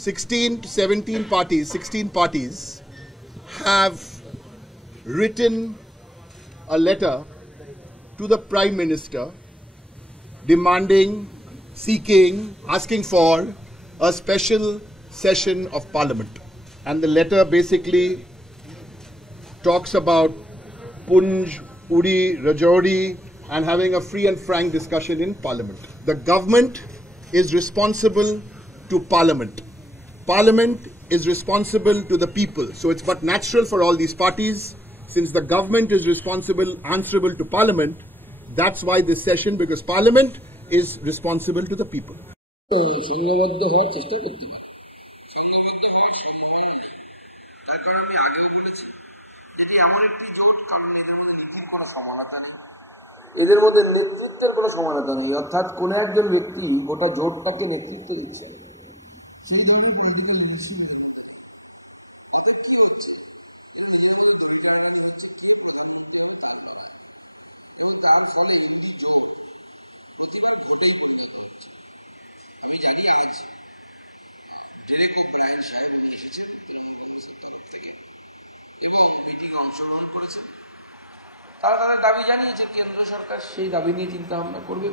16 to 17 parties, 16 parties have written a letter to the Prime Minister demanding, seeking, asking for a special session of Parliament. And the letter basically talks about Poonch, Uri, Rajouri, and having a free and frank discussion in Parliament. The government is responsible to Parliament. Parliament is responsible to the people. So it's but natural for all these parties, since the government is responsible, answerable to Parliament, that's why this session, because Parliament is responsible to the people. সংঘবদ্ধ হওয়ার চেষ্টা করতে পারে, সংঘবদ্ধ হওয়ার সম্ভাবনা নেই। তার কারণ আমি আগেও বলেছি যেটি এমন একটি জোট, কারণ এদের মধ্যে নীতির কোনো সমানতা নেই, এদের মধ্যে নেতৃত্বের কোনো সমানতা নেই, অর্থাৎ কোনো একজন ব্যক্তি গোটা জোটটাকে নেতৃত্ব দিচ্ছেন, সেই ধরনের পলিটিক্যাল লিডারশিপ এদের মধ্যে নেই। অতএব কি হচ্ছে, এরা নিজেদের মধ্যে দড়ি টানাটানি হচ্ছে কে প্রধানমন্ত্রী হবে তার লড়াই, এবং তার ফলে ইন্ডি জোট প্রতিবার ঘটেই পরিণত হচ্ছে। আমি জানি আজ ডেরেক ওব্রায়েন সাহেব উনি এসেছেন তৃণমূল কংগ্রেসের তরফ থেকে এবং মিটিংয়ে অংশগ্রহণ করেছেন। তারা তাদের দাবি জানিয়েছেন, কেন্দ্র সরকার সেই দাবি নিয়ে চিন্তা ভাবনা করবে।